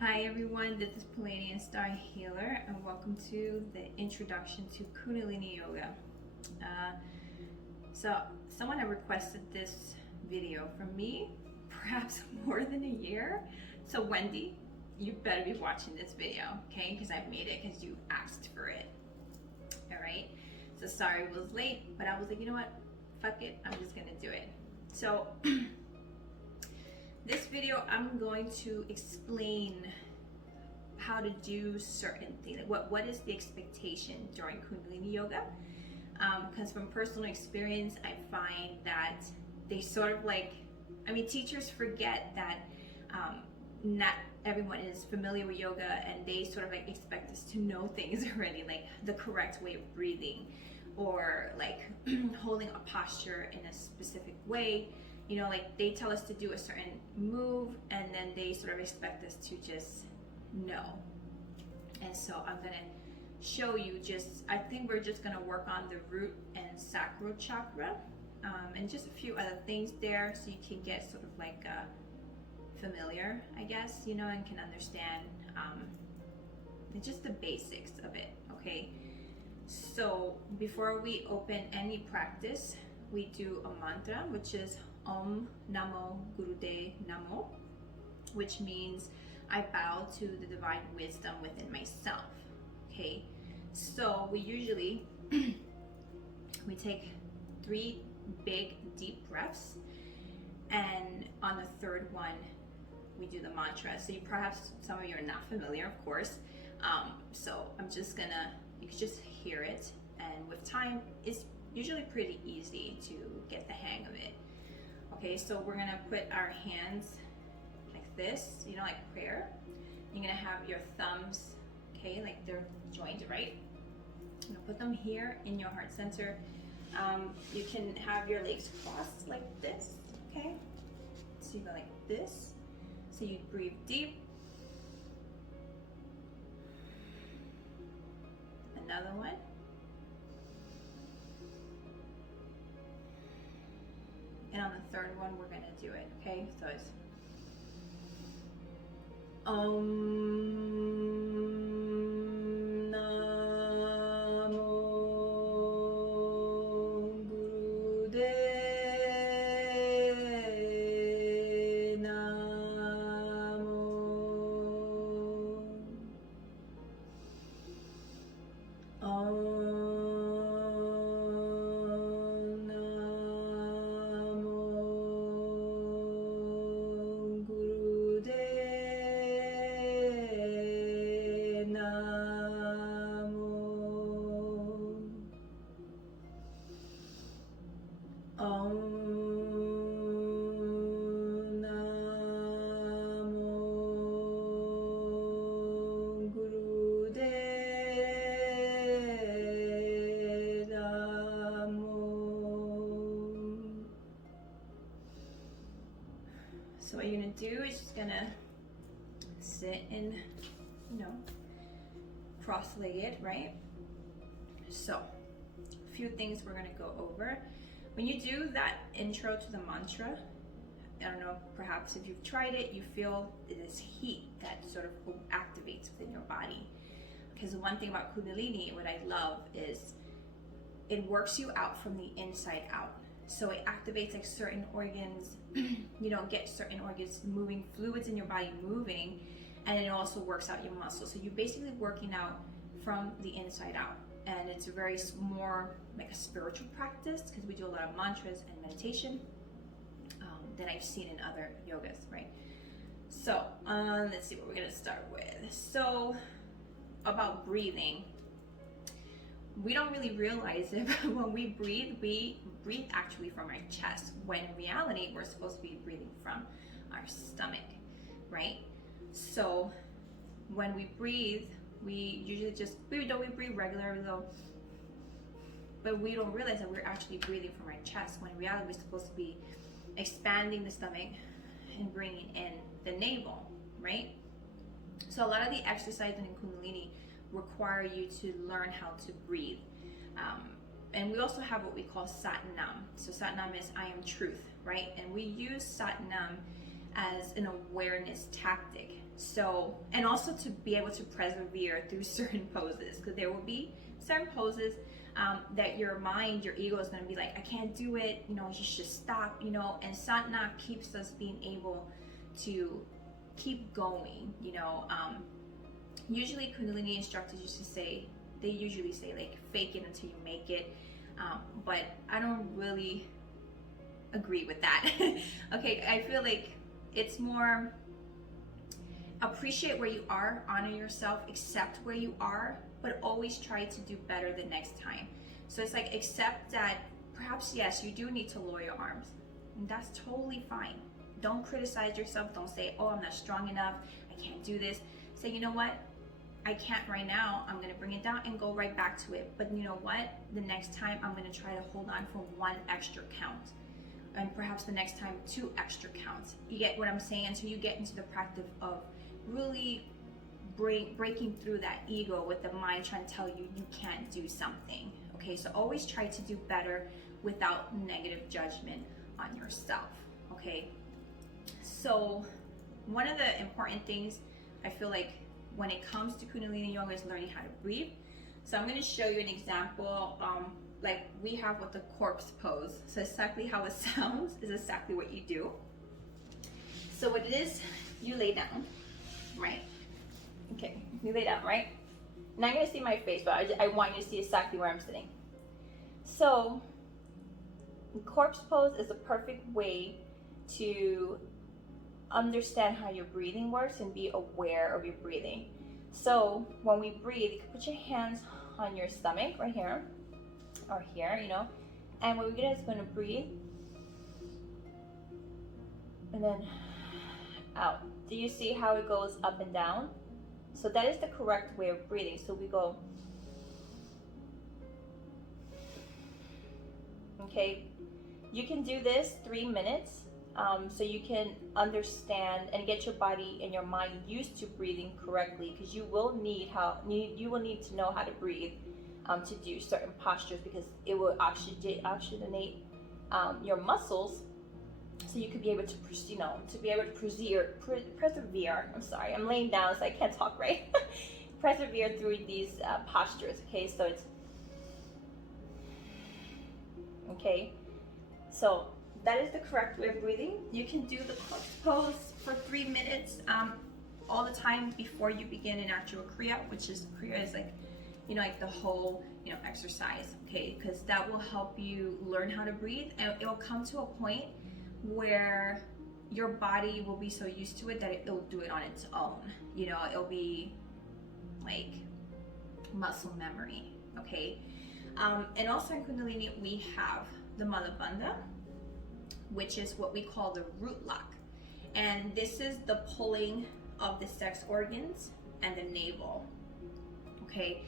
Hi everyone, this is Palladian Star Healer and welcome to the introduction to Kundalini Yoga. So someone had requested this video from me perhaps more than a year. So Wendy, you better be watching this video, okay? Because I've made it because you asked for it. All right, so sorry it was late, but I was like, you know what? Fuck it, I'm just gonna do it. So this video, I'm going to explain how to do certain things. What is the expectation during Kundalini Yoga? Because from personal experience, I find that they sort of teachers forget that not everyone is familiar with yoga, and they sort of expect us to know things already, like the correct way of breathing, or like holding a posture in a specific way. You know, like they tell us to do a certain move and then they sort of expect us to just know. And so I'm gonna show you I think we're just gonna work on the root and sacral chakra, and just a few other things there so you can get sort of like familiar, I guess, you know, and can understand just the basics of it, okay? So before we open any practice, we do a mantra, which is Om Namo Gurude Namo, which means I bow to the divine wisdom within myself. Okay, so we usually we take 3 big deep breaths, and on the third one we do the mantra. So you perhaps some of you are not familiar, of course. So I'm just gonna, you can just hear it, and with time it's usually pretty easy to get the hang of it. Okay, so we're gonna put our hands like this, you know, like prayer. You're gonna have your thumbs, okay, like they're joined, right? You're gonna put them here in your heart center. You can have your legs crossed like this, okay? So you go like this. So you breathe deep. Another one. And on the third one, we're gonna do it, okay? So it's Om Namo Gurude Namo. So what you're gonna do is just gonna sit in, you know, cross-legged, right? So a few things we're gonna go over. When you do that intro to the mantra, I don't know, perhaps if you've tried it, you feel this heat that sort of activates within your body. Because the one thing about Kundalini, what I love, is it works you out from the inside out. So it activates like certain organs, you know, get certain organs moving, fluids in your body moving, and it also works out your muscles. So you're basically working out from the inside out. And it's a very more like a spiritual practice, because we do a lot of mantras and meditation that I've seen in other yogas, right? So let's see what we're gonna start with. So about breathing, we don't really realize it, but when we breathe actually from our chest, when in reality we're supposed to be breathing from our stomach, right? So when we breathe, we usually we breathe regularly though, but we don't realize that we're actually breathing from our chest, when in reality we're supposed to be expanding the stomach and bringing in the navel, right? So a lot of the exercises in Kundalini require you to learn how to breathe. And we also have what we call Sat Nam. So Sat Nam is I am truth, right? And we use Sat Nam as an awareness tactic. So, and also to be able to persevere through certain poses, because there will be certain poses that your mind, your ego is going to be like, I can't do it, you should stop, and Satna keeps us being able to keep going, usually Kundalini instructors usually say like, fake it until you make it, but I don't really agree with that. Okay, I feel like it's more appreciate where you are, honor yourself, accept where you are, but always try to do better the next time. So it's like, accept that perhaps, yes, you do need to lower your arms, and that's totally fine. Don't criticize yourself. Don't say, oh, I'm not strong enough, I can't do this. Say, you know what, I can't right now, I'm going to bring it down and go right back to it. But you know what, the next time I'm going to try to hold on for 1 extra count, and perhaps the next time 2 extra counts. You get what I'm saying? Until you get into the practice of really breaking through that ego with the mind trying to tell you you can't do something. Okay, so always try to do better without negative judgment on yourself. Okay, so one of the important things I feel like when it comes to Kundalini Yoga is learning how to breathe. So I'm going to show you an example. Like we have what the corpse pose. So exactly how it sounds is exactly what you do. So what it is, you lay down, right? Okay, you lay down, right? Not going to see my face, but I want you to see exactly where I'm sitting. So corpse pose is the perfect way to understand how your breathing works and be aware of your breathing. So when we breathe, you can put your hands on your stomach right here or here, and what we're gonna is going to breathe and then out. Do you see how it goes up and down? So that is the correct way of breathing. So we go, okay, you can do this 3 minutes. So you can understand and get your body and your mind used to breathing correctly, because you will need to know how to breathe to do certain postures, because it will oxygenate your muscles, so you could be able to persevere. I'm sorry, I'm laying down so I can't talk right. Persevere through these postures. Okay, so it's okay. So that is the correct way of breathing. You can do the corpse pose for 3 minutes all the time before you begin an actual kriya, which is like, like the whole, exercise, okay? Because that will help you learn how to breathe, and it will come to a point where your body will be so used to it that it'll do it on its own. It'll be like muscle memory, okay? And also in Kundalini, we have the Mala Bandha, which is what we call the root lock. And this is the pulling of the sex organs and the navel, okay?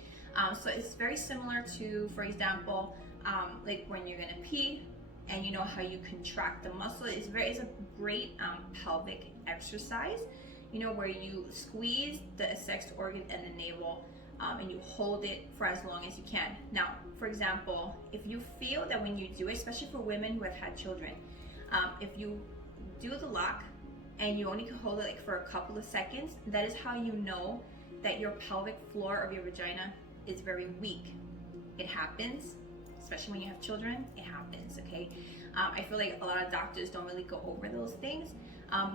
So it's very similar to, for example, like when you're gonna pee, and you know how you contract the muscle. It's a great pelvic exercise, where you squeeze the sex organ and the navel, and you hold it for as long as you can. Now, for example, if you feel that when you do it, especially for women who have had children, if you do the lock and you only can hold it like for a couple of seconds, that is how you know that your pelvic floor of your vagina is very weak. It happens, especially when you have children, it happens, okay? I feel like a lot of doctors don't really go over those things.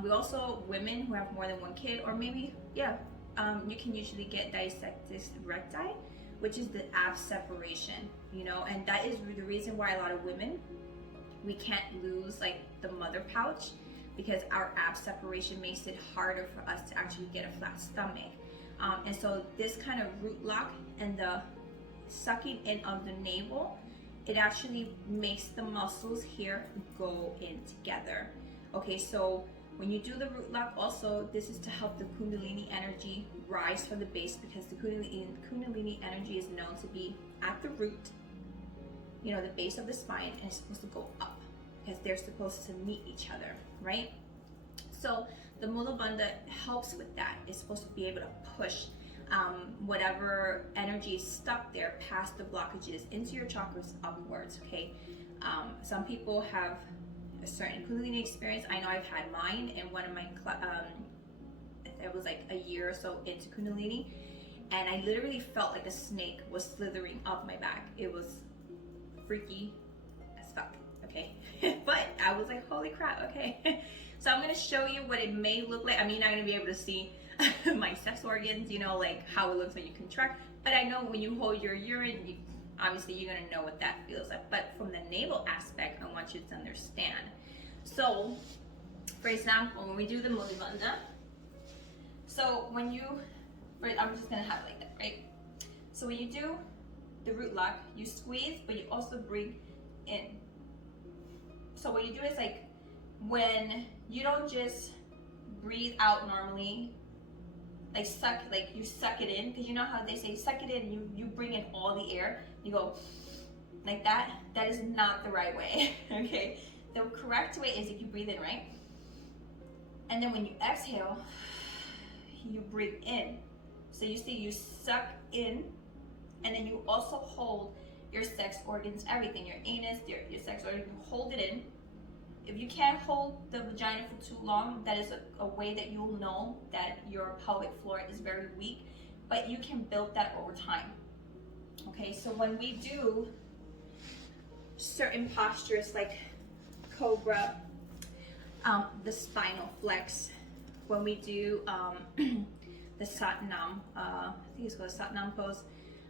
We also, women who have more than one kid, or maybe, you can usually get dissectus recti, which is the ab separation, and that is the reason why a lot of women, we can't lose like the mother pouch, because our ab separation makes it harder for us to actually get a flat stomach. And so this kind of root lock and the sucking in of the navel, it actually makes the muscles here go in together. Okay, so when you do the root lock, also this is to help the Kundalini energy rise from the base, because the Kundalini energy is known to be at the root, the base of the spine, and it's supposed to go up because they're supposed to meet each other, right? So the Mula Bandha helps with that. It's supposed to be able to push whatever energy is stuck there past the blockages into your chakras upwards, okay? Some people have a certain Kundalini experience. I know I've had mine in one of my it was like a year or so into Kundalini, and I literally felt like a snake was slithering up my back. It was freaky as fuck, okay? But I was like, holy crap, okay. So I'm gonna show you what it may look like. I mean, you're not gonna be able to see my sex organs, you know, like how it looks when you contract, but I know when you hold your urine, obviously you're gonna know what that feels like. But from the navel aspect, I want you to understand. So, for example, when we do the mulibandha, so when you, I'm just gonna have it like that, right? So when you do the root lock, you squeeze, but you also bring in. So what you do is like, when you don't just breathe out normally, like suck, like you suck it in, because you know how they say suck it in, you bring in all the air, you go like that. That is not the right way, okay? The correct way is if you breathe in, right? And then when you exhale, you breathe in. So you see, you suck in, and then you also hold your sex organs, everything, your anus, your sex organs, you hold it in. If you can't hold the vagina for too long, that is a way that you'll know that your pelvic floor is very weak, but you can build that over time. Okay, so when we do certain postures like cobra, the spinal flex, when we do the Satnam, I think it's called Satnam pose,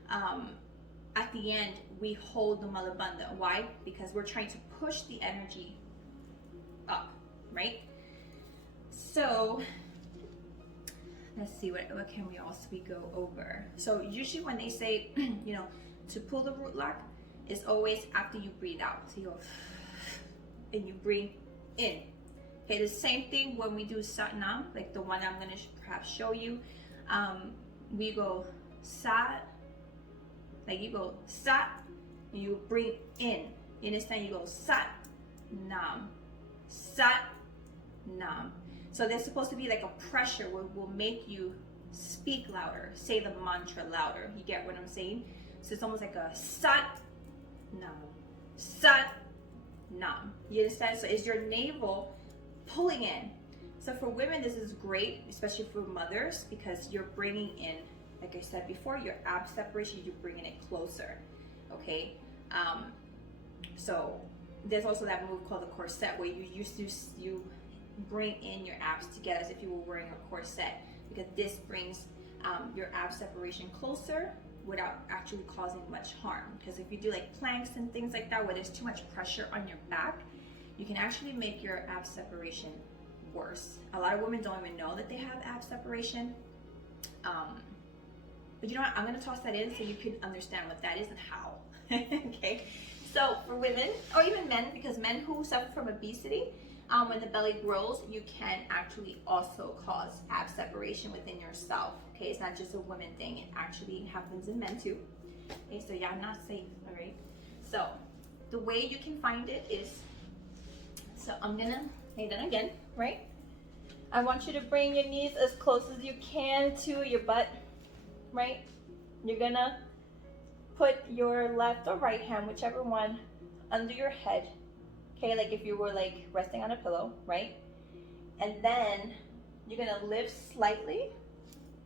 at the end we hold the Mulabandha. Why? Because we're trying to push the energy up, right? So let's see, what can we also go over? So usually when they say, you know, to pull the root lock, it's always after you breathe out. So you go and you breathe in. Okay, the same thing when we do Satnam, like the one I'm gonna perhaps show you. We go Sat, like you go Sat, and you breathe in. You understand? You go Sat, Nam, Sat, Nam. So there's supposed to be like a pressure where will make you speak louder, say the mantra louder. You get what I'm saying? So it's almost like a Sat, Nam, Sat, Nam. You understand? So is your navel pulling in? So for women, this is great, especially for mothers, because you're bringing in, like I said before, your ab separation, you're bringing it closer, okay? So there's also that move called the corset, where you bring in your abs together as if you were wearing a corset, because this brings your ab separation closer without actually causing much harm. Because if you do like planks and things like that, where there's too much pressure on your back, you can actually make your ab separation worse. A lot of women don't even know that they have ab separation. But you know what? I'm going to toss that in so you can understand what that is and how. Okay? So for women, or even men, because men who suffer from obesity, when the belly grows, you can actually also cause ab separation within yourself. Okay? It's not just a women thing. It actually happens in men too. Okay? So y'all not safe. All right? So the way you can find it is, so I'm going to lay down again, right? I want you to bring your knees as close as you can to your butt, right? You're gonna put your left or right hand, whichever one, under your head, okay? Like if you were like resting on a pillow, right? And then you're gonna lift slightly,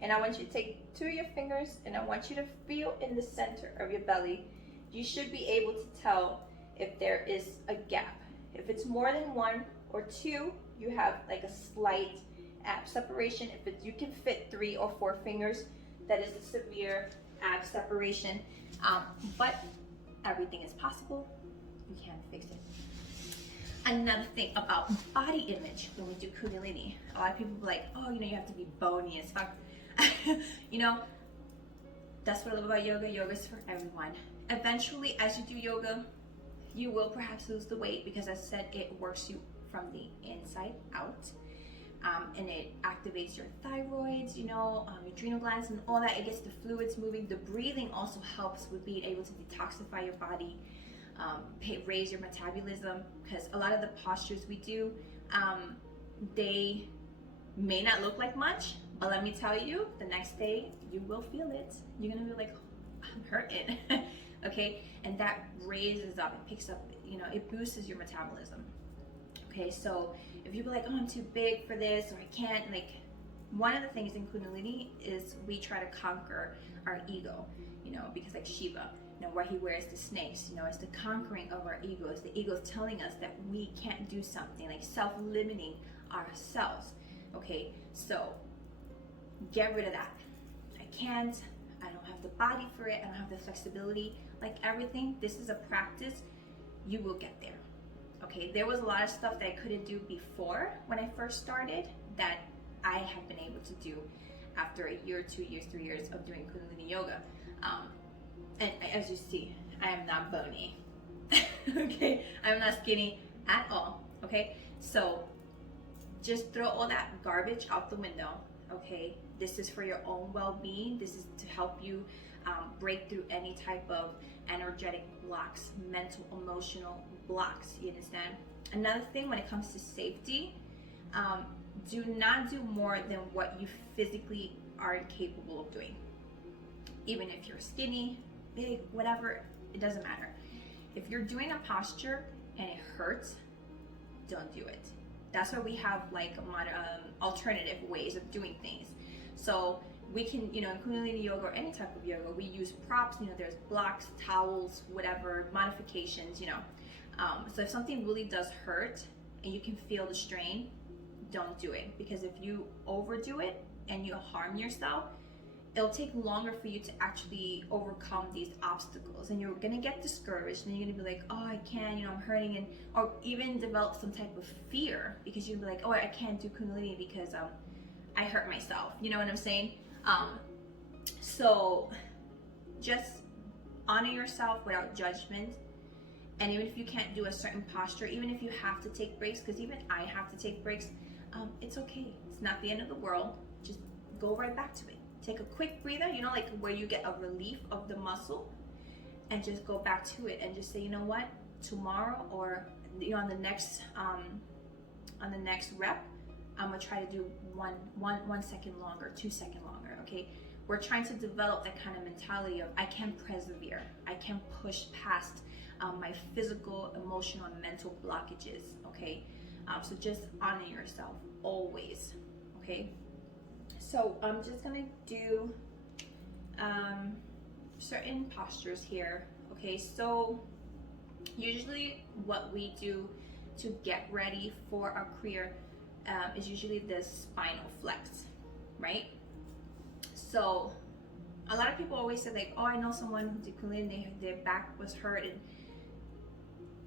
and I want you to take two of your fingers, and I want you to feel in the center of your belly. You should be able to tell if there is a gap. If it's more than one or two, you have like a slight ab separation. If you can fit 3 or 4 fingers, that is a severe ab separation. But everything is possible. You can fix it. Another thing about body image when we do Kundalini, a lot of people are like, oh, you know, you have to be bony as fuck. You know, that's what I love about yoga. Yoga is for everyone. Eventually, as you do yoga, you will perhaps lose the weight, because as I said, it works you from the inside out, and it activates your thyroids, you know, your adrenal glands and all that. It gets the fluids moving. The breathing also helps with being able to detoxify your body, raise your metabolism, because a lot of the postures we do, they may not look like much, but let me tell you, the next day you will feel it. You're gonna be like, I'm hurting. Okay, and that raises up, it picks up, you know, it boosts your metabolism. Okay, so if you be like, oh, I'm too big for this, or I can't, like, one of the things in Kundalini is we try to conquer our ego, you know, because like Shiva, you know, where he wears the snakes, you know, it's the conquering of our ego. It's the ego telling us that we can't do something, like self-limiting ourselves. Okay, so get rid of that. I can't, I don't have the body for it, I don't have the flexibility. Like everything, this is a practice. You will get there. Okay, there was a lot of stuff that I couldn't do before when I first started that I have been able to do after a year, 2 years, 3 years of doing Kundalini yoga. And as you see, I am not bony. Okay, I'm not skinny at all. Okay, so just throw all that garbage out the window. Okay, this is for your own well-being. This is to help you break through any type of energetic blocks, mental, emotional blocks. You understand? Another thing when it comes to safety, do not do more than what you physically are capable of doing. Even if you're skinny, big, whatever, it doesn't matter. If you're doing a posture and it hurts, don't do it. That's why we have like alternative ways of doing things. So we can, you know, in Kundalini yoga or any type of yoga, we use props, you know, there's blocks, towels, whatever, modifications, you know. So if something really does hurt and you can feel the strain, don't do it. Because if you overdo it and you harm yourself, it'll take longer for you to actually overcome these obstacles, and you're gonna get discouraged, and you're gonna be like, oh, I can't, you know, I'm hurting, and or even develop some type of fear because you'll be like, oh, I can't do Kundalini because I hurt myself. You know what I'm saying? So just honor yourself without judgment. And even if you can't do a certain posture, even if you have to take breaks, because even I have to take breaks, it's okay. It's not the end of the world. Just go right back to it. Take a quick breather, you know, like where you get a relief of the muscle, and just go back to it and just say, you know what, tomorrow, or you know, on the next rep, I'm gonna try to do one second longer, 2 seconds longer. Okay, we're trying to develop that kind of mentality of I can persevere, I can push past my physical, emotional, and mental blockages. Okay, so just honor yourself always. Okay. So I'm just gonna do certain postures here. Okay, so usually what we do to get ready for our career is usually the spinal flex, right? So a lot of people always say like, oh, I know someone who did Kundalini, their back was hurt, and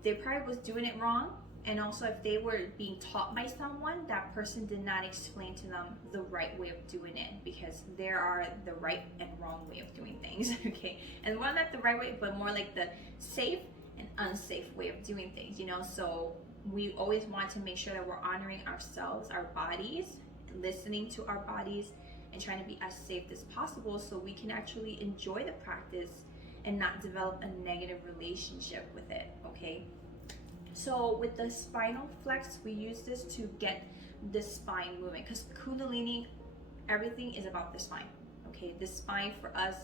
they probably was doing it wrong. And also, if they were being taught by someone, that person did not explain to them the right way of doing it, because there are the right and wrong way of doing things. Okay, and well, not the right way, but more like the safe and unsafe way of doing things, you know. So we always want to make sure that we're honoring ourselves, our bodies, listening to our bodies, and trying to be as safe as possible, so we can actually enjoy the practice and not develop a negative relationship with it. Okay. So with the spinal flex, we use this to get the spine moving, because Kundalini, everything is about the spine. Okay, the spine for us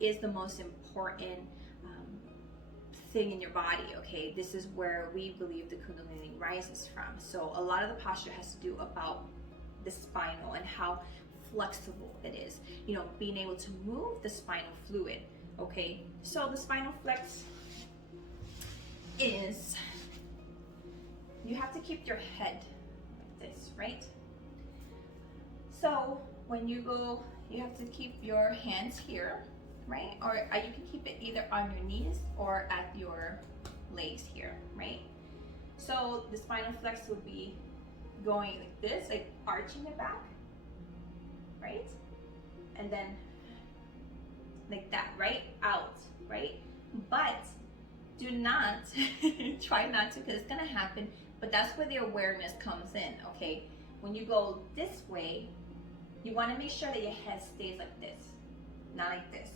is the most important thing in your body. Okay, this is where we believe the Kundalini rises from. So a lot of the posture has to do about the spinal and how flexible it is. You know, being able to move the spinal fluid. Okay, so the spinal flex is, you have to keep your head like this, right? So when you go, you have to keep your hands here, right? Or you can keep it either on your knees or at your legs here, right? So the spinal flex would be going like this, like arching it back, right? And then like that, right? Out, right? But do not, try not to, because it's gonna happen. But that's where the awareness comes in, okay? When you go this way, you want to make sure that your head stays like this, not like this.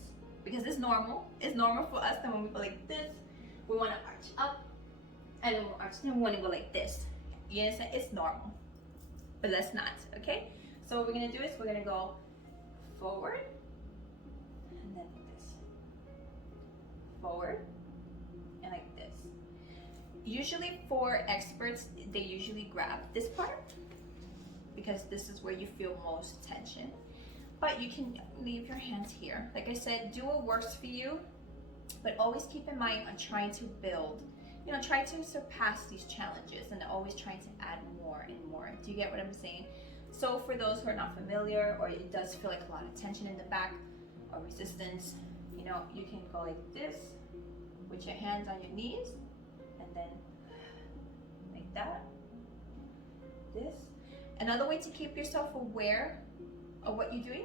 Because it's normal. It's normal for us that when we go like this, we want to arch up, and then we'll arch, then we want to go like this. You understand? It's normal. But let's not, okay? So what we're going to do is we're going to go forward, and then like this. Forward, and like this. usually for experts, they usually grab this part because this is where you feel most tension. But you can leave your hands here. Like I said, do what works for you, but always keep in mind on trying to build, try to surpass these challenges and always trying to add more and more. Do you get what I'm saying? So for those who are not familiar, or it does feel like a lot of tension in the back or resistance, you can go like this with your hands on your knees, and then like that, this. Another way to keep yourself aware of what you're doing,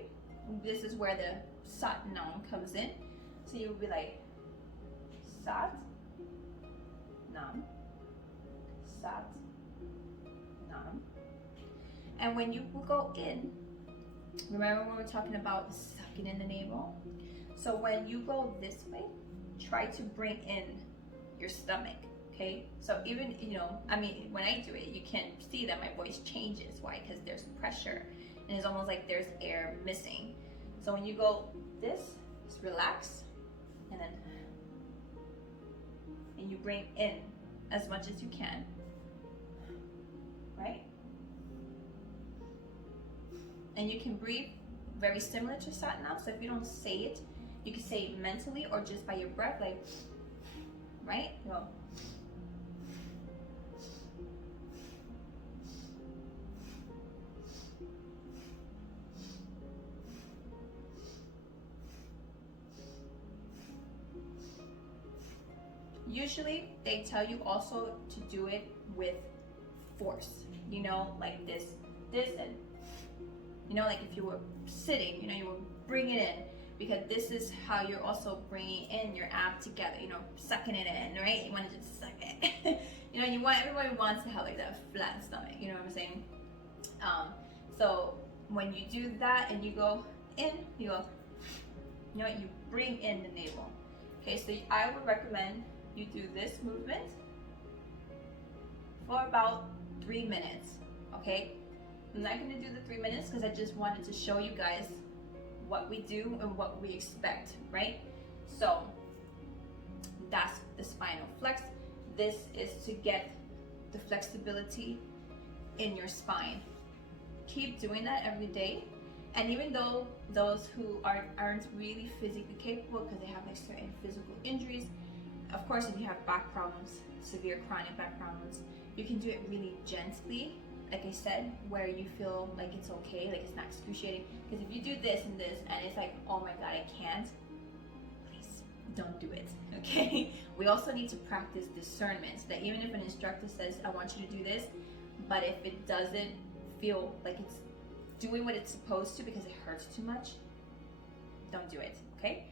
this is where the Sat Nam comes in. So you will be like Sat Nam, Sat Nam. And when you will go in, remember when we were talking about sucking in the navel? So when you go this way, try to bring in your stomach, okay? So even, when I do it, you can see that my voice changes. Why? Because there's pressure, and it's almost like there's air missing. So when you go this, just relax, and then, and you bring in as much as you can, right? And you can breathe very similar to Sat Nam. So if you don't say it, you can say it mentally or just by your breath, like, right? Go. Usually they tell you also to do it with force, like this, and like if you were sitting, you would bring it in, because this is how you're also bringing in your ab together, sucking it in, right? You want to just suck it. Everybody wants to have like that flat stomach, you know what I'm saying? So when you do that and you go in, you go, you bring in the navel. Okay, so I would recommend you do this movement for about 3 minutes, okay? I'm not gonna do the 3 minutes because I just wanted to show you guys what we do and what we expect, right? So that's the spinal flex. This is to get the flexibility in your spine. Keep doing that every day. And even though those who aren't really physically capable because they have like certain physical injuries, of course, if you have back problems, severe chronic back problems, you can do it really gently, like I said, where you feel like it's okay, like it's not excruciating. Because if you do this and this and it's like, oh my God, I can't, please don't do it, okay? We also need to practice discernment, so that even if an instructor says, I want you to do this, but if it doesn't feel like it's doing what it's supposed to because it hurts too much, don't do it, okay?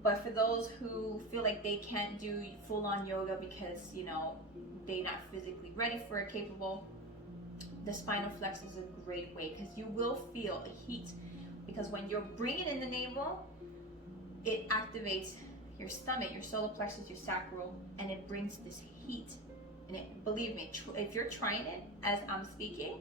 But for those who feel like they can't do full-on yoga because, they're not physically ready for it, capable, the spinal flex is a great way, because you will feel a heat. Because when you're bringing in the navel, it activates your stomach, your solar plexus, your sacral, and it brings this heat. And believe me, if you're trying it as I'm speaking,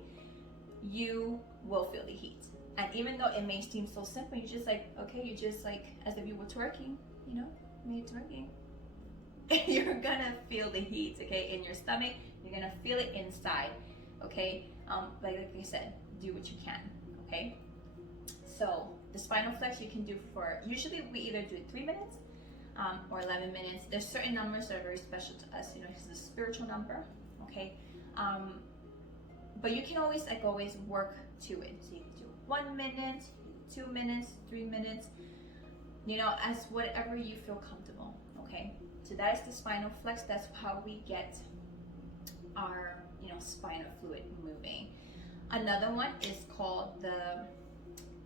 you will feel the heat. And even though it may seem so simple, you just like, okay, you just like, as if you were twerking, when you're twerking, you're gonna feel the heat, okay, in your stomach. You're gonna feel it inside, okay? But like I said, do what you can, okay? So the spinal flex you can do for, usually we either do 3 minutes or 11 minutes. There's certain numbers that are very special to us, it's a spiritual number, okay? But you can always, like always, work to it. So you can do 1 minute, 2 minutes, 3 minutes, as whatever you feel comfortable, okay? So that is the spinal flex. That's how we get our, spinal fluid moving. Another one is called the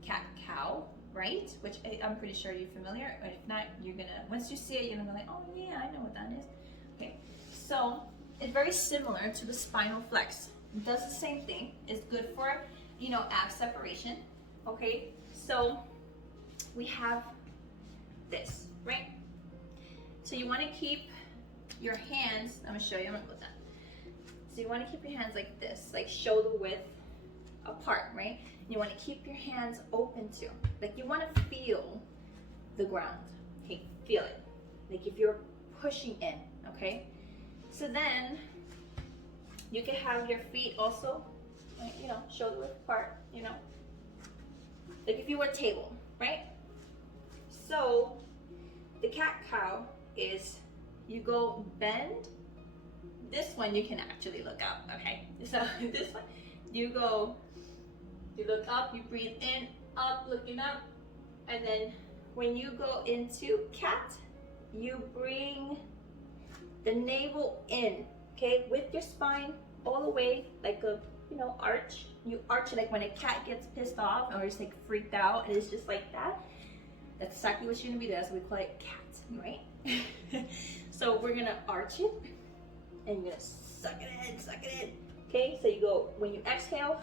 cat-cow, right? Which I'm pretty sure you're familiar. Or if not, you're gonna, once you see it, you're gonna be like, oh yeah, I know what that is. Okay, so it's very similar to the spinal flex. It does the same thing. It's good for, ab separation. Okay, so we have this, right? So you want to keep your hands, I'm gonna show you, I'm gonna put that. So you want to keep your hands like this, like shoulder width apart, right? And you want to keep your hands open too. Like you want to feel the ground, okay? Feel it. Like if you're pushing in, okay? So then you can have your feet also, you know, shoulder width apart, you know, like if you were a table, right? So the cat-cow is you go bend. This one you can actually look up, okay? So this one, you look up, you breathe in, up, looking up, and then when you go into cat, you bring the navel in, okay, with your spine all the way, like a, you know, arch. You arch it like when a cat gets pissed off or is like freaked out, and it's just like that. That's exactly what you're gonna be doing. That's what we call it cat, right? So we're gonna arch it, and you're gonna suck it in. Okay, so you go, when you exhale,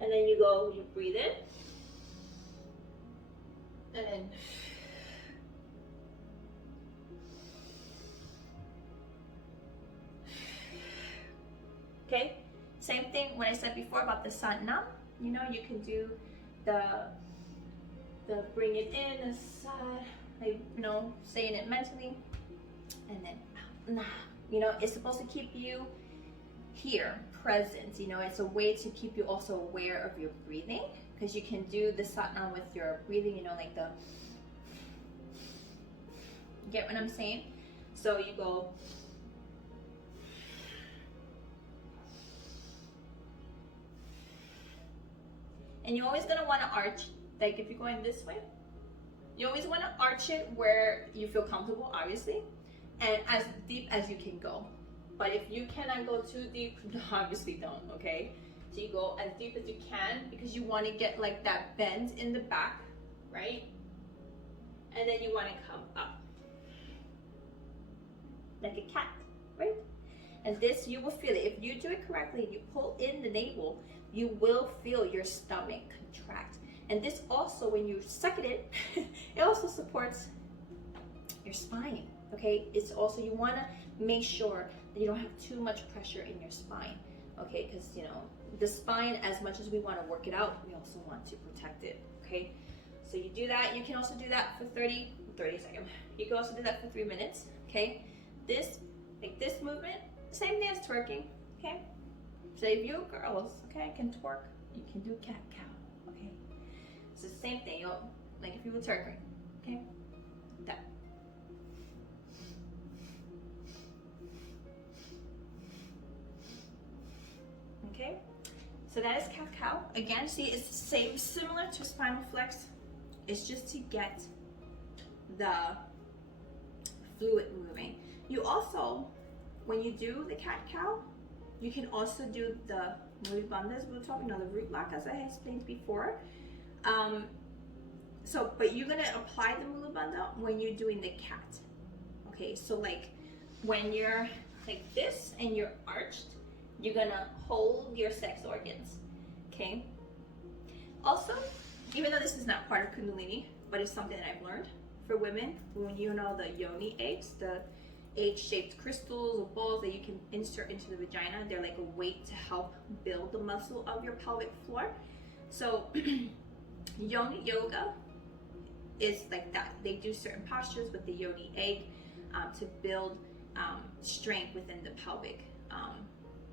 and then you breathe in, and then okay, same thing when I said before about the satnam. You know, you can do the bring it in, the side, like, you know, saying it mentally, and then you know, it's supposed to keep you here, present. You know, it's a way to keep you also aware of your breathing, because you can do the satnam with your breathing, you know, like the, get what I'm saying? So you go, and you're always gonna want to arch, like if you're going this way, you always want to arch it where you feel comfortable, obviously, and as deep as you can go. But if you cannot go too deep, obviously don't, okay? So you go as deep as you can, because you want to get like that bend in the back, right? And then you want to come up like a cat, right? And this, you will feel it. If you do it correctly, you pull in the navel, you will feel your stomach contract. And this also, when you suck it in, it also supports your spine, okay? It's also, you wanna make sure that you don't have too much pressure in your spine, okay? Because, you know, the spine, as much as we wanna work it out, we also want to protect it, okay? So you do that. You can also do that for 30 seconds. You can also do that for 3 minutes, okay? This, like this movement, same thing as twerking, okay? So if you girls, okay, can twerk, you can do cat-cow, okay? It's the same thing, you know, like if you were twerking, okay? That. Okay? So that is cat-cow. Again, see, it's the same, similar to spinal flex. It's just to get the fluid moving. You also, when you do the cat-cow, you can also do the muli bandhas. We're talking about the root lock, as I explained before. But you're gonna apply the mula bandha when you're doing the cat. Okay, so like when you're like this and you're arched, you're gonna hold your sex organs. Okay. Also, even though this is not part of Kundalini, but it's something that I've learned for women, when you know the yoni eggs, the egg-shaped crystals or balls that you can insert into the vagina, they're like a weight to help build the muscle of your pelvic floor. So yoni yoga is like that. They do certain postures with the yoni egg to build strength within the pelvic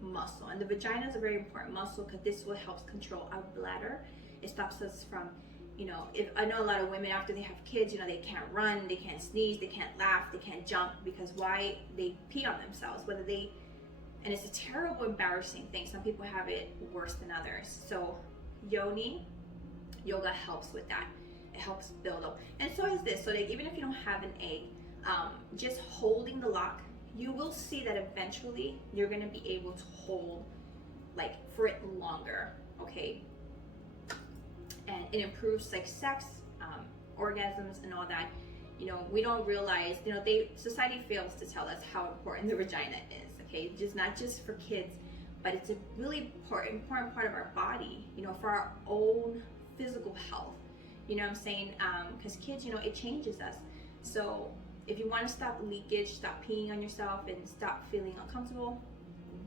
muscle. And the vagina is a very important muscle, because this will help control our bladder. It stops us from, you know, if I know a lot of women after they have kids, you know, they can't run, they can't sneeze, they can't laugh, they can't jump, because why? They pee on themselves, and it's a terrible, embarrassing thing. Some people have it worse than others. So yoni yoga helps with that. It helps build up. And so is this. So like, even if you don't have an egg, just holding the lock, you will see that eventually you're gonna be able to hold like for it longer, okay? And it improves like sex, orgasms and all that. You know, we don't realize, you know, society fails to tell us how important the vagina is, okay? Just not just for kids, but it's a really important part of our body, you know, for our own physical health. You know what I'm saying? Because kids, you know, it changes us. So if you want to stop leakage, stop peeing on yourself, and stop feeling uncomfortable,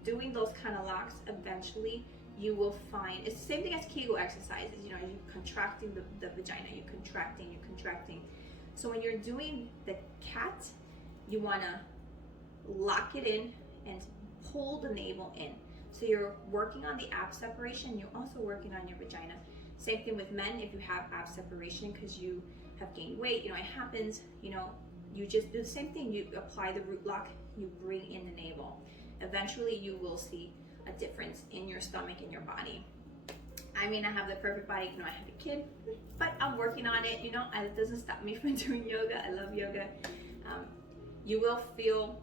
doing those kind of locks, eventually you will find, it's the same thing as Kegel exercises. You know, you're contracting the vagina, you're contracting. So when you're doing the cat, you want to lock it in and pull the navel in. So you're working on the ab separation, you're also working on your vagina. Same thing with men, if you have ab separation because you have gained weight, it happens, you just do the same thing. You apply the root lock, you bring in the navel. Eventually you will see a difference in your stomach and your body. I mean, I have the perfect body, I have a kid, but I'm working on it, it doesn't stop me from doing yoga. I love yoga. You will feel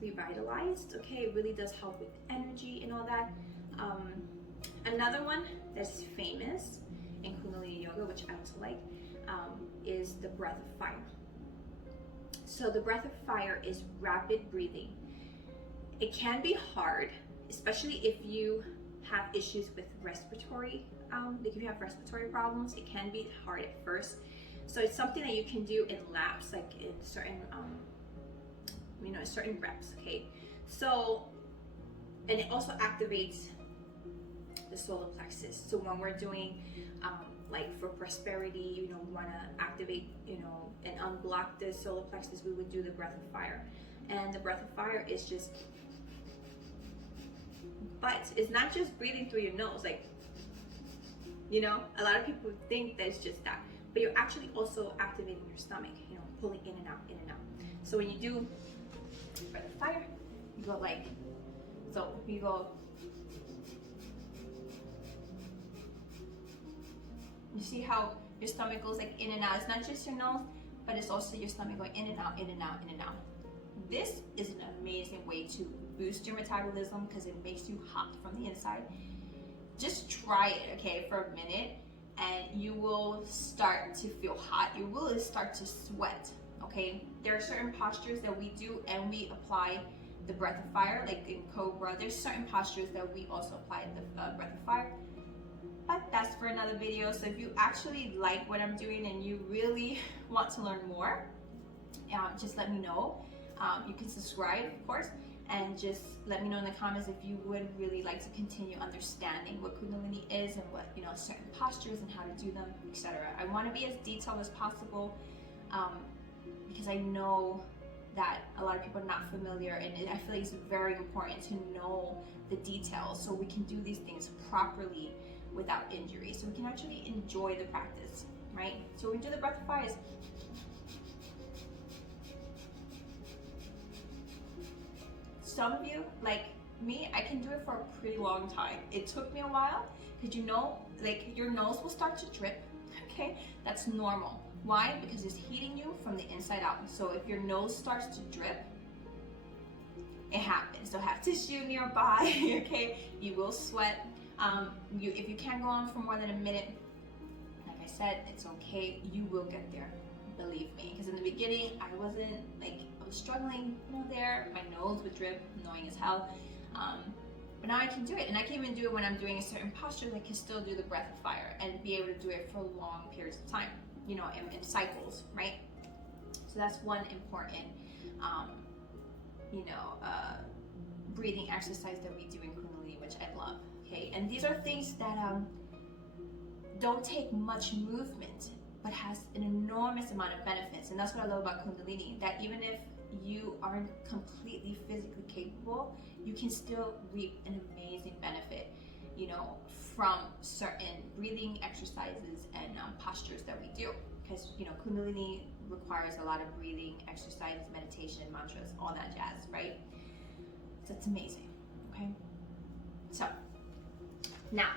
revitalized, okay? It really does help with energy and all that. Another one that's famous in Kundalini yoga, which I also like, is the breath of fire. So the breath of fire is rapid breathing. It can be hard, especially if you have issues with respiratory, like if you have respiratory problems, it can be hard at first. So it's something that you can do in laps, like in certain, certain reps, okay? So, and it also activates the solar plexus. So when we're doing, like for prosperity, we want to activate, and unblock the solar plexus, we would do the breath of fire. And the breath of fire is just, but it's not just breathing through your nose, like, a lot of people think that it's just that, but you're actually also activating your stomach, pulling in and out, in and out. So when you do breath of fire, you go like, so you go, you see how your stomach goes like in and out. It's not just your nose, but it's also your stomach going in and out, in and out, in and out. This is an amazing way to boost your metabolism because it makes you hot from the inside. Just try it, okay, for a minute, and you will start to feel hot. You will start to sweat, okay? There are certain postures that we do and we apply the breath of fire, like in Cobra. There's certain postures that we also apply the breath of fire. But that's for another video. So if you actually like what I'm doing and you really want to learn more, just let me know. You can subscribe, of course, and just let me know in the comments if you would really like to continue understanding what Kundalini is and what, certain postures and how to do them, etc. I want to be as detailed as possible because I know that a lot of people are not familiar, and I feel like it's very important to know the details so we can do these things properly without injury, so we can actually enjoy the practice, right? So when we do the breath of fire, some of you, like me, I can do it for a pretty long time. It took me a while because like your nose will start to drip, okay? That's normal. Why? Because it's heating you from the inside out. So if your nose starts to drip, it happens. So have tissue nearby, okay? You will sweat. If you can't go on for more than a minute, like I said, it's okay. You will get there, believe me. Because in the beginning, I was struggling there. My nose would drip, annoying as hell. But now I can do it, and I can even do it when I'm doing a certain posture. I can still do the breath of fire and be able to do it for long periods of time, in cycles, right? So that's one important, breathing exercise that we do in Kundalini, which I love. Okay, and these are things that don't take much movement, but has an enormous amount of benefits. And that's what I love about Kundalini, that even if you aren't completely physically capable, you can still reap an amazing benefit, from certain breathing exercises and postures that we do. Because, Kundalini requires a lot of breathing exercises, meditation, mantras, all that jazz, right? So it's amazing, okay? So, now,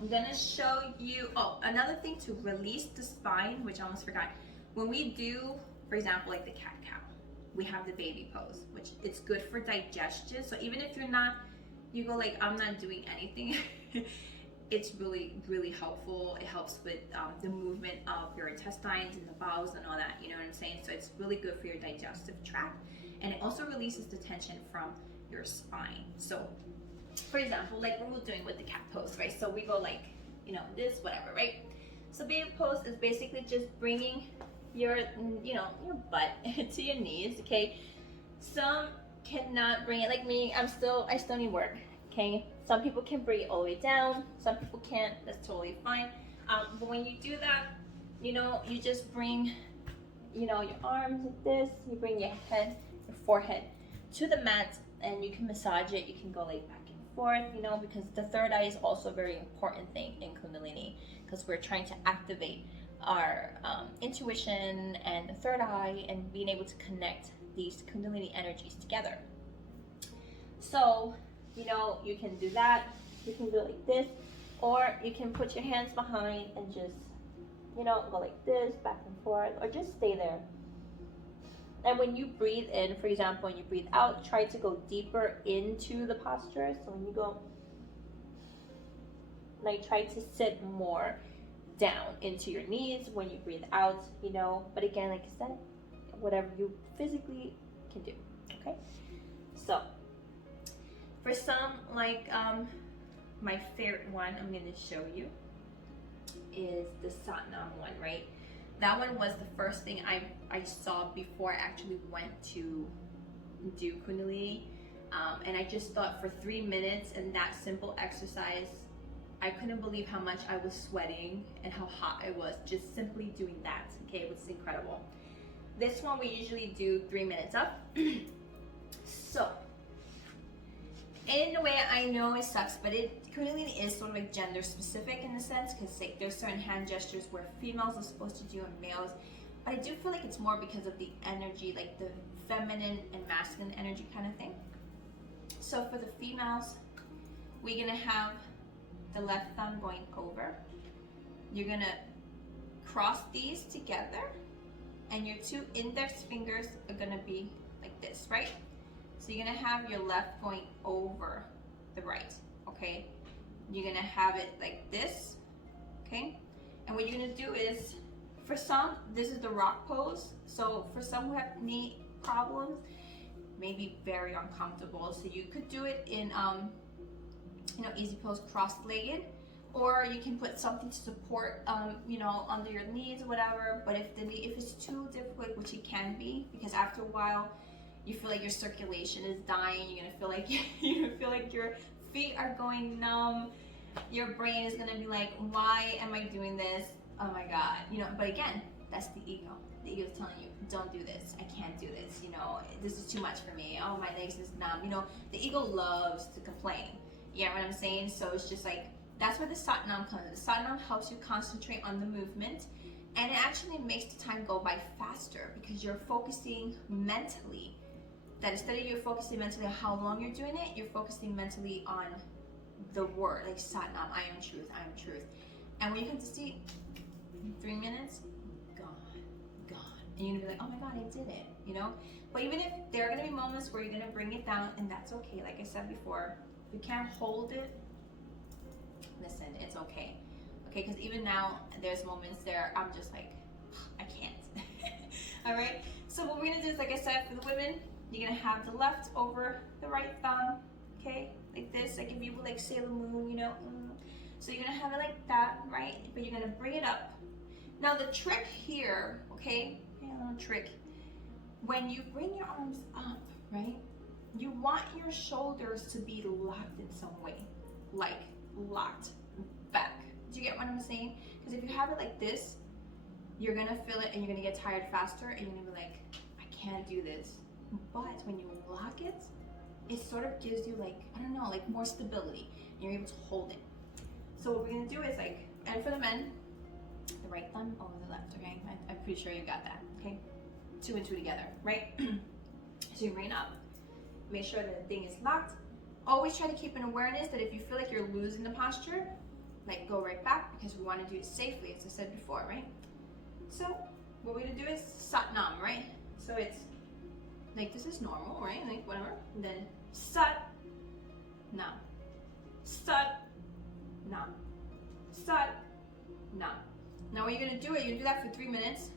I'm gonna show you, another thing to release the spine, which I almost forgot. When we do, for example, like the cat-cow, we have the baby pose, which it's good for digestion. So even if you go like, I'm not doing anything, it's really, really helpful. It helps with the movement of your intestines and the bowels and all that, you know what I'm saying? So it's really good for your digestive tract. And it also releases the tension from your spine. So for example, like what we're doing with the cat pose, right? So we go like, this, whatever, right? So baby pose is basically just bringing your butt to your knees, okay? Some cannot bring it, like me, I still need work, okay? Some people can bring it all the way down, some people can't, that's totally fine. But when you do that, you just bring, your arms like this, you bring your head, your forehead to the mat, and you can massage it. You can go like back and forth, you know, because the third eye is also a very important thing in Kundalini, because we're trying to activate our intuition and the third eye, and being able to connect these Kundalini energies together. So, you know, you can do that. You can go like this, or you can put your hands behind and just, you know, go like this, back and forth, or just stay there. And when you breathe in, for example, when you breathe out, try to go deeper into the posture. So when you go, like, try to sit more down into your knees when you breathe out, you know. But again, like I said, whatever you physically can do, okay? So, for some, like, my favorite one I'm going to show you is the Satnam one, right? That one was the first thing I saw before I actually went to do Kundalini. And I just thought for 3 minutes and that simple exercise, I couldn't believe how much I was sweating and how hot I was just simply doing that. Okay, it was incredible. This one we usually do 3 minutes up. So, in a way, I know it sucks, but Kundalini is sort of like gender specific in a sense, because like there's certain hand gestures where females are supposed to do and males, but I do feel like it's more because of the energy, like the feminine and masculine energy kind of thing. So for the females, we're gonna have the left thumb going over. You're gonna cross these together, and your 2 index fingers are gonna be like this, right? So you're gonna have your left going over the right, okay? You're gonna have it like this, okay? And what you're gonna do is, for some, this is the rock pose. So for some who have knee problems, maybe very uncomfortable. So you could do it in, you know, easy pose, cross-legged, or you can put something to support, you know, under your knees or whatever. But if it's too difficult, which it can be, because after a while, you feel like your circulation is dying. You're gonna feel like your feet are going numb. Your brain is gonna be like, why am I doing this? Oh my God, you know. But again, that's the ego. The ego is telling you, don't do this. I can't do this. You know, this is too much for me. Oh, my legs is numb. You know, the ego loves to complain. You know what I'm saying? So it's just like, that's where the Satnam comes in. The Satnam helps you concentrate on the movement, and it actually makes the time go by faster because you're focusing mentally. That instead of you focusing mentally on how long you're doing it, you're focusing mentally on the word, like Satnam, I am truth, I am truth. And when you come to see 3 minutes, gone. And you're gonna be like, oh my God, I did it, you know? But even if there are gonna be moments where you're gonna bring it down, and that's okay, like I said before, if you can't hold it, listen, it's okay. Okay, because even now, there's moments there, I'm just like, I can't. All right, so what we're gonna do is, like I said, for the women, you're gonna have the left over the right thumb, okay? Like this, like if you would like Sailor Moon, you know? So you're gonna have it like that, right? But you're gonna bring it up. Now the trick here, okay? A little trick. When you bring your arms up, right? You want your shoulders to be locked in some way. Like locked back. Do you get what I'm saying? Because if you have it like this, you're gonna feel it and you're gonna get tired faster, and you're gonna be like, I can't do this. But when you lock it, it sort of gives you like, I don't know, like more stability, and you're able to hold it. So what we're gonna do is like, and for the men, the right thumb over the left, okay? I'm pretty sure you got that, okay? 2 and 2 together, right? So you bring it up, make sure that the thing is locked. Always try to keep an awareness that if you feel like you're losing the posture, like go right back, because we want to do it safely, as I said before, right? So what we're gonna do is Satnam, right? So it's like, this is normal, right? Like whatever. And then Sat Nam. Sat Nam. Sat Nam. Now what you're gonna do is you do that for 3 minutes,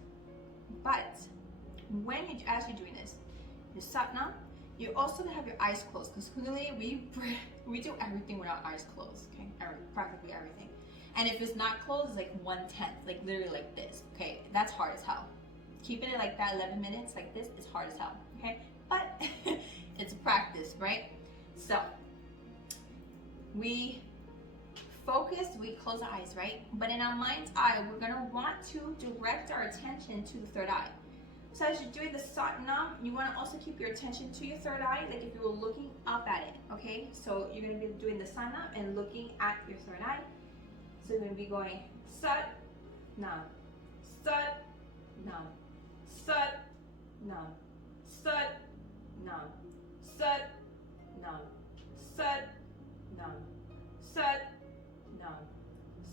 but as you're doing this, you Sat Nam, you also have your eyes closed, because Kundalini, we do everything with our eyes closed, okay? Practically everything. And if it's not closed, it's like 1/10, like literally like this, okay? That's hard as hell. Keeping it like that 11 minutes like this is hard as hell, okay? But it's a practice, right? So we focus, we close our eyes, right? But in our mind's eye, we're gonna want to direct our attention to the third eye. So as you're doing the Satnam, you want to also keep your attention to your third eye, like if you were looking up at it, okay? So you're going to be doing the Satnam and looking at your third eye. So you're going to be going Sat, Nam, Sat, Nam, Sat, Nam, Sat, Nam, Sat, Nam, Sat, Nam, Sat, Nam,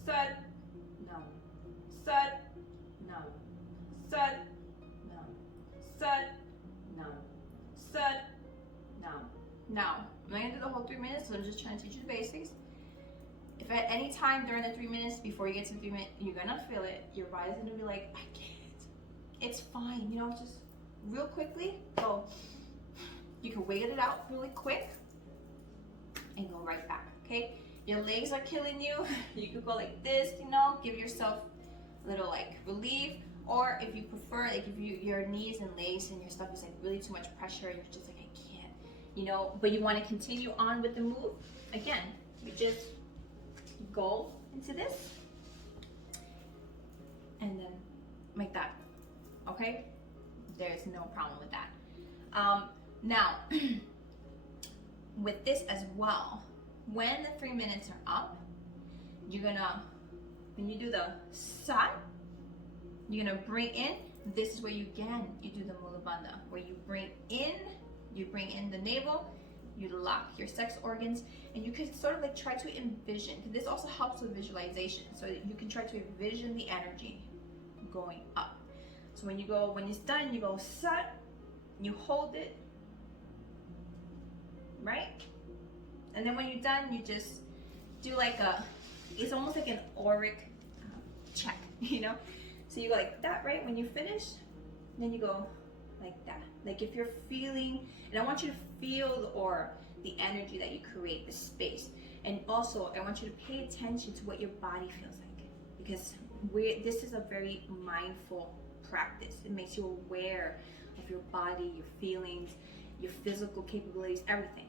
Sat, Nam, Sat, Nam, Sat, Nam, Sat, Nam, Sat, Nam. Now, I'm not gonna do the whole 3 minutes, so I'm just trying to teach you the basics. If at any time during the 3 minutes, before you get to 3 minutes, you're gonna feel it, your body's gonna be like, I can't. It's fine, you know, just real quickly go. You can wait it out really quick and go right back, okay? Your legs are killing you. You could go like this, you know, give yourself a little like relief. Or if you prefer, like if your knees and legs and your stuff is like really too much pressure and you're just like, I can't, you know, but you want to continue on with the move, again, you just go into this and then like that, okay? There's no problem with that. Now, with this as well, when the 3 minutes are up, you're gonna, when you do the Sat, you're gonna bring in, this is where you do the Mula Bandha, where you bring in the navel, you lock your sex organs, and you can sort of like try to envision, because this also helps with visualization, so you can try to envision the energy going up. So when it's done, you go Sat, you hold it, right? And then when you're done, you just do like it's almost like an auric check, you know? So you go like that, right? When you finish, then you go like that. Like if you're feeling, and I want you to feel the aura, the energy that you create, the space. And also, I want you to pay attention to what your body feels like, because this is a very mindful practice. It makes you aware of your body, your feelings, your physical capabilities, everything.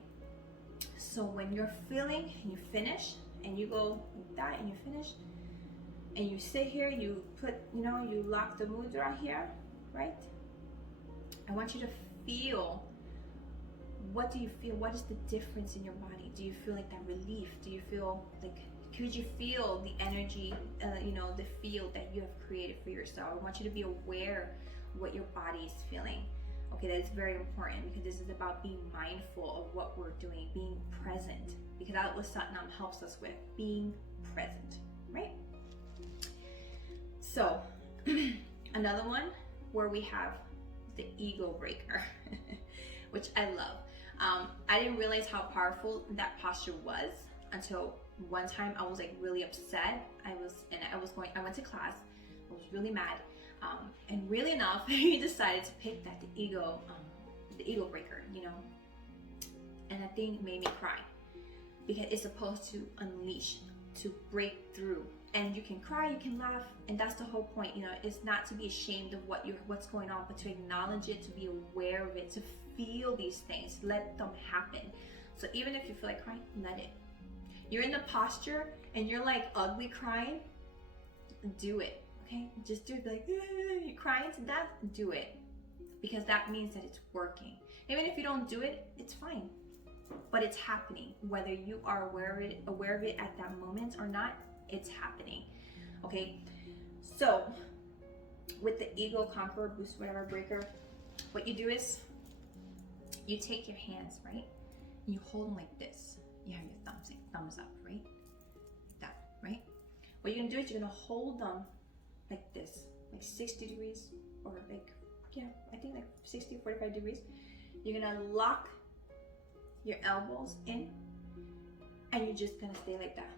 So when you're feeling, you finish, and you go like that, and you finish, and you sit here, you put, you know, you lock the mudra here, right? I want you to feel, what do you feel? What is the difference in your body? Do you feel like that relief? Do you feel like, could you feel the energy, you know, the field that you have created for yourself? I want you to be aware of what your body is feeling. Okay, that is very important, because this is about being mindful of what we're doing, being present, because that's what Satnam helps us with, being present, right? So, another one where we have the ego breaker, which I love. I didn't realize how powerful that posture was until one time I was like really upset. I went to class, I was really mad. And really enough, he decided to pick that the ego breaker, you know, and that thing made me cry, because it's supposed to unleash, to break through, and you can cry, you can laugh, and that's the whole point, you know. It's not to be ashamed of what's going on, but to acknowledge it, to be aware of it, to feel these things, let them happen. So even if you feel like crying, let it. You're in the posture and you're like ugly crying, do it. Okay, just do it. Be like, you're crying to death, do it, because that means that it's working. Even if you don't do it, it's fine, but it's happening. Whether you are aware of it at that moment or not, it's happening. Okay, so with the ego conqueror, boost, whatever breaker, what you do is you take your hands, right, and you hold them like this. You have your thumbs up, right, like that, right. What you're gonna do is you're gonna hold them like this, like 60 degrees, or like, yeah, I think like 60, 45 degrees. You're gonna lock your elbows in, and you're just gonna stay like that.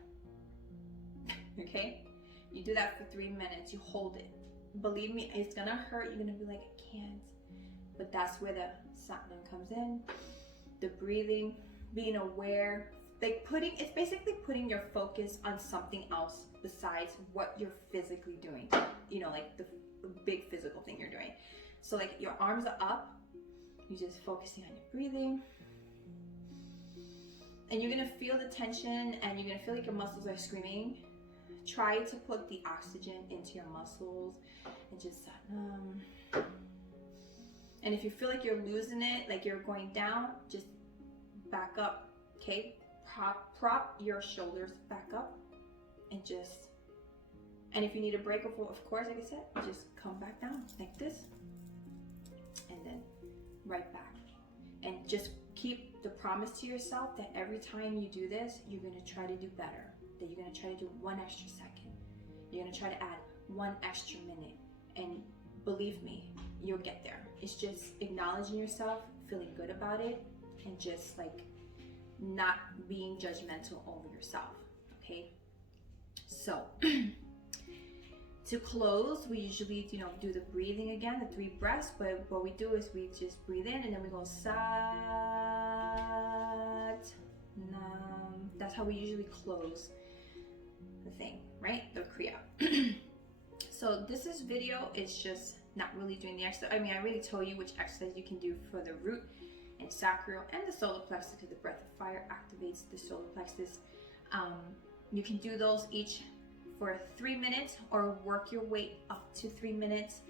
Okay? You do that for 3 minutes, you hold it. Believe me, it's gonna hurt, you're gonna be like, I can't. But that's where the Satnam comes in, the breathing, being aware, like it's basically putting your focus on something else besides what you're physically doing, you know, like the big physical thing you're doing. So like your arms are up, you're just focusing on your breathing, and you're gonna feel the tension, and you're gonna feel like your muscles are screaming. Try to put the oxygen into your muscles and just And if you feel like you're losing it, like you're going down, just back up, okay? Prop your shoulders back up and if you need a break, of course, like I said, just come back down like this and then right back. And just keep the promise to yourself that every time you do this, you're gonna try to do better, that you're gonna try to do 1 extra second. You're gonna try to add 1 extra minute. And believe me, you'll get there. It's just acknowledging yourself, feeling good about it, and just like not being judgmental over yourself, okay? So to close, we usually, do the breathing again, the 3 breaths, but what we do is we just breathe in and then we go Sat Nam. That's how we usually close the thing, right? The Kriya. So this video is just not really doing the exercise. I mean, I really told you which exercise you can do for the root and sacral and the solar plexus, because the breath of fire activates the solar plexus. You can do those each for 3 minutes or work your way up to 3 minutes.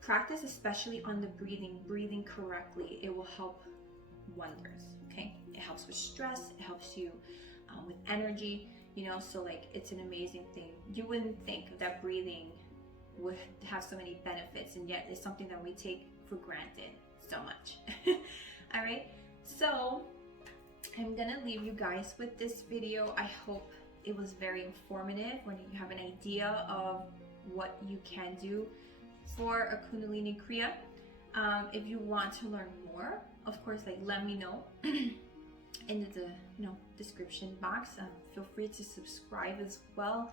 Practice especially on the breathing correctly. It will help wonders, okay? It helps with stress, it helps you with energy, so like it's an amazing thing. You wouldn't think that breathing would have so many benefits, and yet it's something that we take for granted so much. All right, so I'm gonna leave you guys with this video. I hope it was very informative when you have an idea of what you can do for a Kundalini Kriya. If you want to learn more, of course, like let me know in the description box. Feel free to subscribe as well,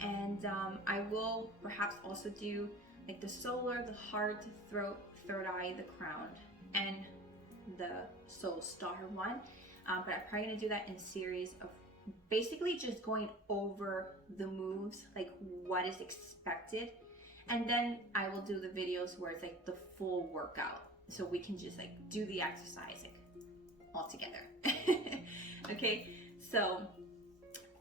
and I will perhaps also do like the solar, the heart, throat, third eye, the crown, and the soul star one. But I'm probably gonna do that in series of basically just going over the moves, like what is expected, and then I will do the videos where it's like the full workout, so we can just like do the exercise like all together. Okay, so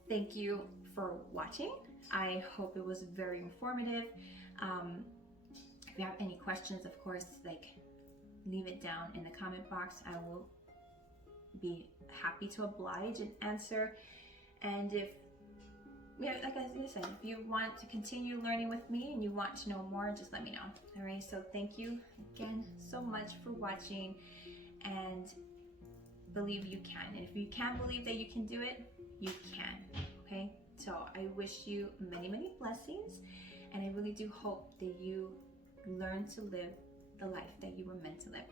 thank you for watching. I hope it was very informative. If you have any questions, of course, like leave it down in the comment box. I will be happy to oblige and answer. And if, like I said, if you want to continue learning with me and you want to know more, just let me know. All right, so thank you again so much for watching, and believe you can. And if you can't believe that you can do it, you can, okay? So I wish you many, many blessings, and I really do hope that you learn to live the life that you were meant to live.